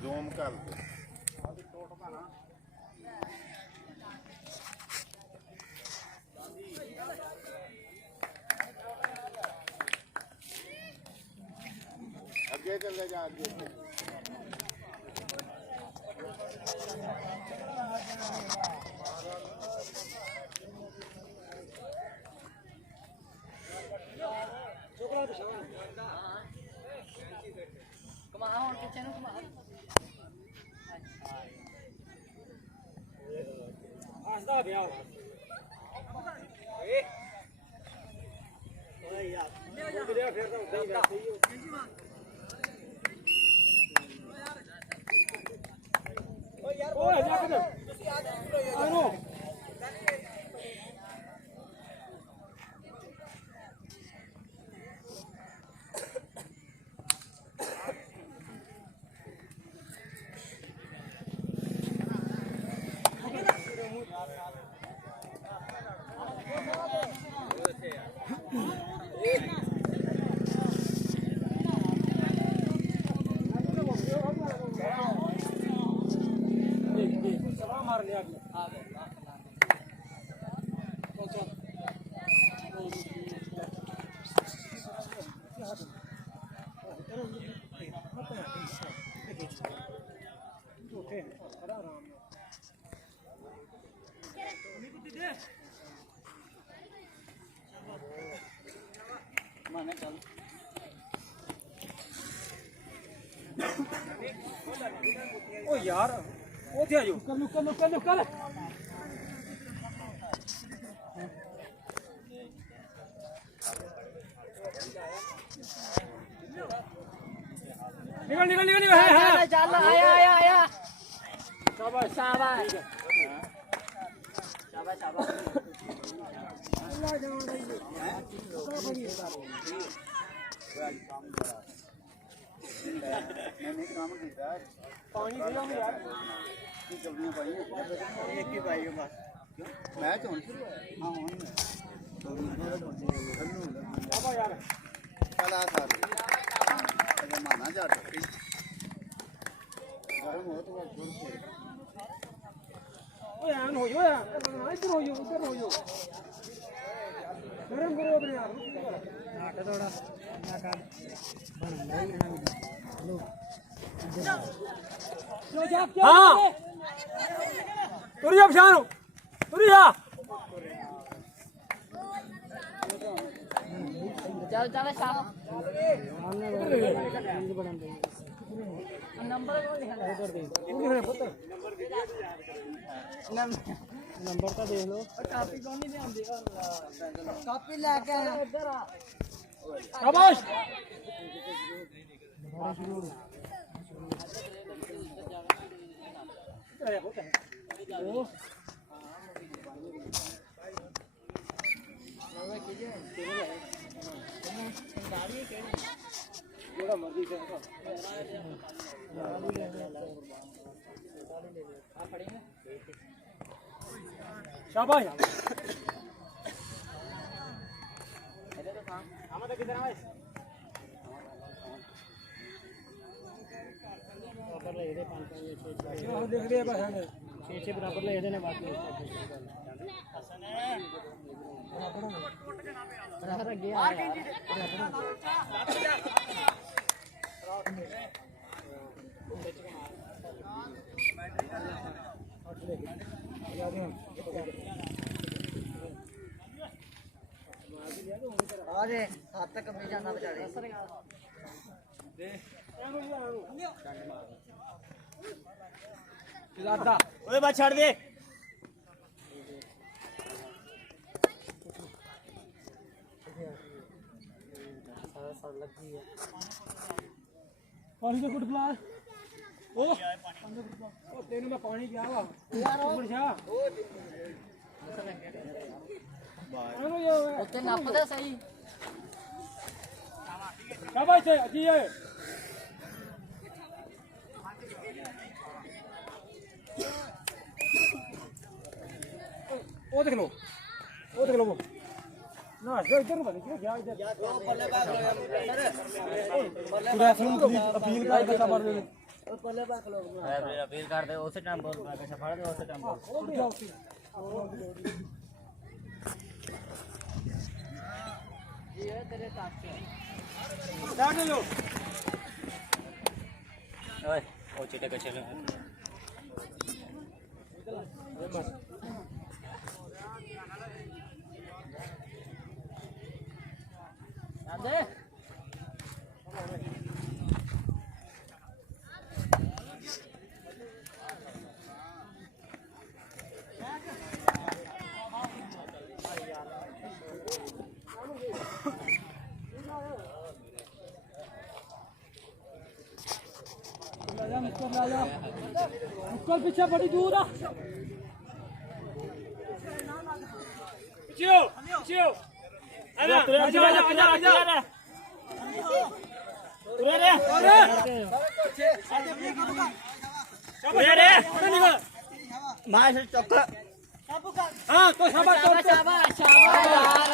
zoom ਕਰ ਦੇ ਅੱਗੇ ਚੱਲੇ ਜਾ ਅੱਗੇ ਕਮਾ ਹੁਣ ਪਿੱਛੇ ਨੂੰ ਕਮਾ ਹੱਸਦਾ ਪਿਆ ਏ ਓਏ ਯਾਰ ਮੁੰਡਿਆ ਫਿਰ ਤਾਂ ਉੱਦਾਂ ਹੀ ਵੈਸੇ ਹੀ ਓ ਯਾਰ ਓਏ ਜਾ ਕੇ ਤੁਸੀਂ ਆ ਜਾਓ मार लिया आ गए माने चल ओ यार ओ थे आयो कर निकल है चल आया शाबाश शाबाश मैंने काम किया पानी दिया मैं यार जल्दी पाई एक ही पाई बस मैच होने शुरू है हां होने अब यार चला साल अगर माना जा गरम हो तो जोर से ओ यार हो यो यार इधर हो यो गरम करो अपने यार आटा थोड़ा ना कर बन रही है लो हां तुरिया पछानो तुरिया चल शाम नंबर कौन लिखा है उधर दे उधर पुत्र नंबर तो देख लो कापी कौन नहीं आंदी कापी लेके आया इधर आ शाबाश अरे होता है ओ जोड़ा मर्जी से शाबाश हमें तो किधर आए बराबर ले दे 5 देख रहे बस हमें 6 बराबर ले देने बात हसन है बराबर गया अरे हाथ तक कमी जाना बेचारे ओए बात छोड़ दे पानी का गुट गिलास ओ तेनू मैं पानी क्या वा यार ओ ਉੱਤੇ ਨੱਪਦਾ ਸਹੀ शाबाश है जी है ओ देख लो वो ना इधर बने क्या इधर ਉਹ ਬੱਲੇ ਬਾਗ पूरा सुन अपील का बता मार दे ਪੱਲੇ ਪਾ ਕੇ ਲੋਕ ਰੈਫਰੀ ਅਪੀਲ ਕਰਦੇ ਉਸੇ ਟਾਈਮ ਬੋਲ ਪਾ ਕੇ ਫੜ ਦੇ ਉਸੇ ਟਾਈਮ ਬੋਲ ਇਹ ਤੇਰੇ ਤਾਕੇ डाल लो ਓਏ ਉਹ ਚਿੱਟੇ ਕੱਚੇ ਨੂੰ ਆਂਦੇ निकल पीछे बड़ी दूर आ चियो चियो अरे आजा आजा आजा आजा उरे रे उरे रे मार से चक्कर हां तो शाबाश शाबाश शाबाश यार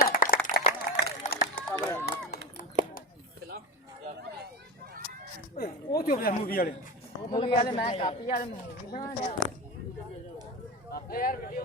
ਉਹ ਚੁੱਪ ਜਾ ਮੂਵੀ ਵਾਲੇ मूवी वाले मैं कापी वाले मूवी बना लिया कापी यार वीडियो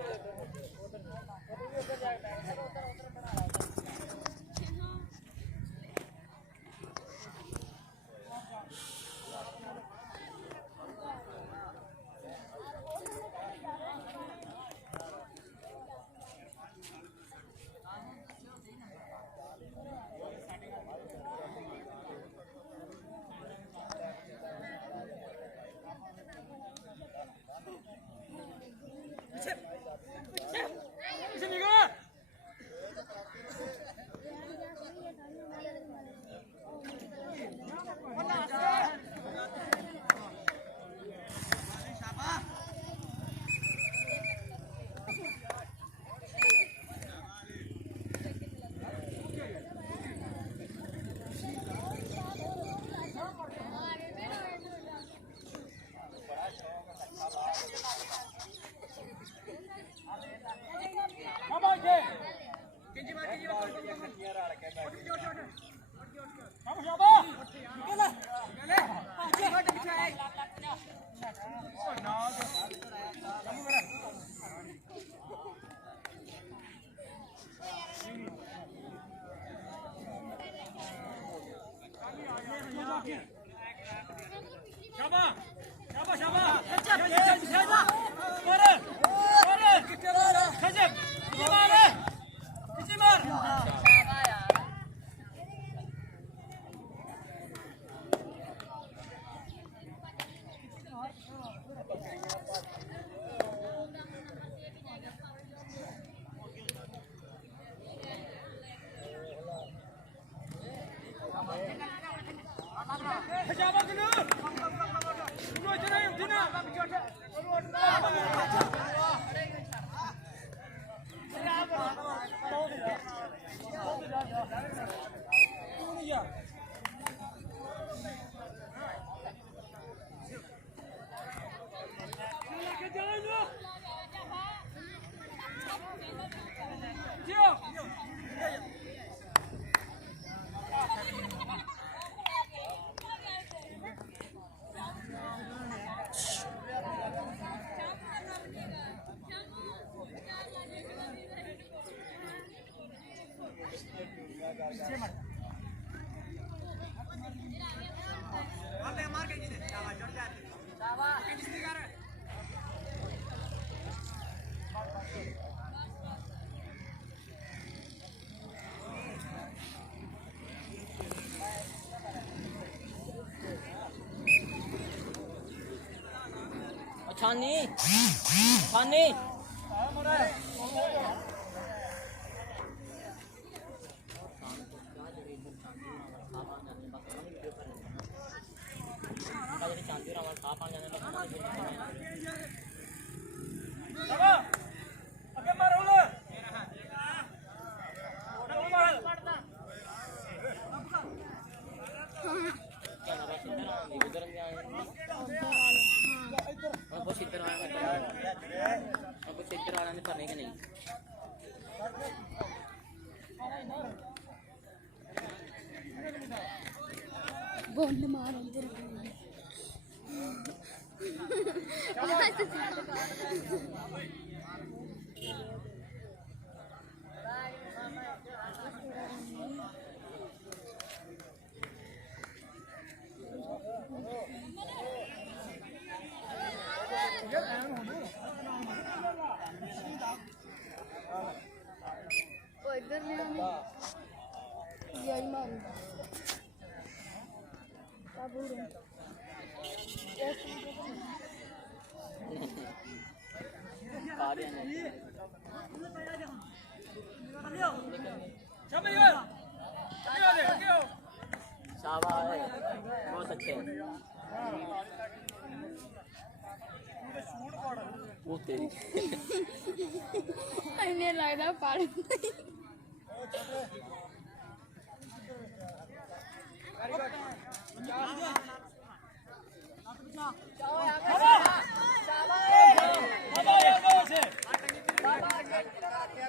छानी छानी बोल मारो ਉਹ ਇੱਧਰ ਨੇ ਯਾਰ ਮਾਰ ਬਾਬੂ ਰੇ शाबाश बहुत अच्छे वो तेरी ਇੰਨੇ ਲੱਗਦਾ ਪੜ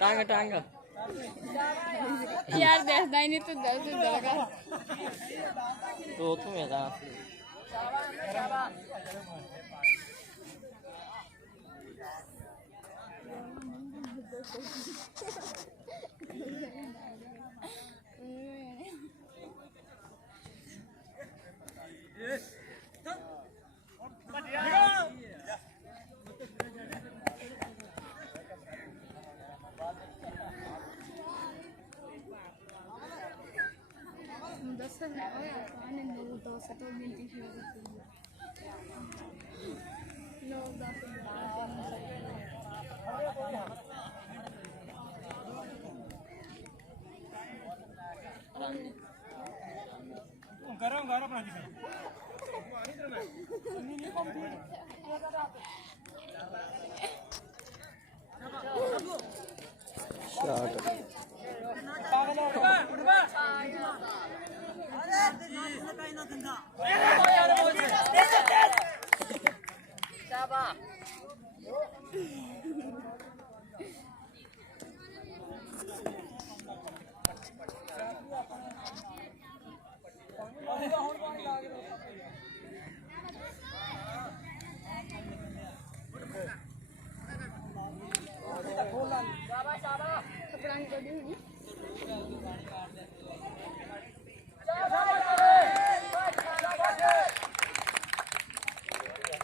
टांग टांग यार देखदा ही नहीं तू दर्द लगा तो मेरा दस है आने नौ दस तो गिनती शुरू करती है नौ दस गरम गरम अपना दिखा शाबाश शाबाश कपड़ा निकल दी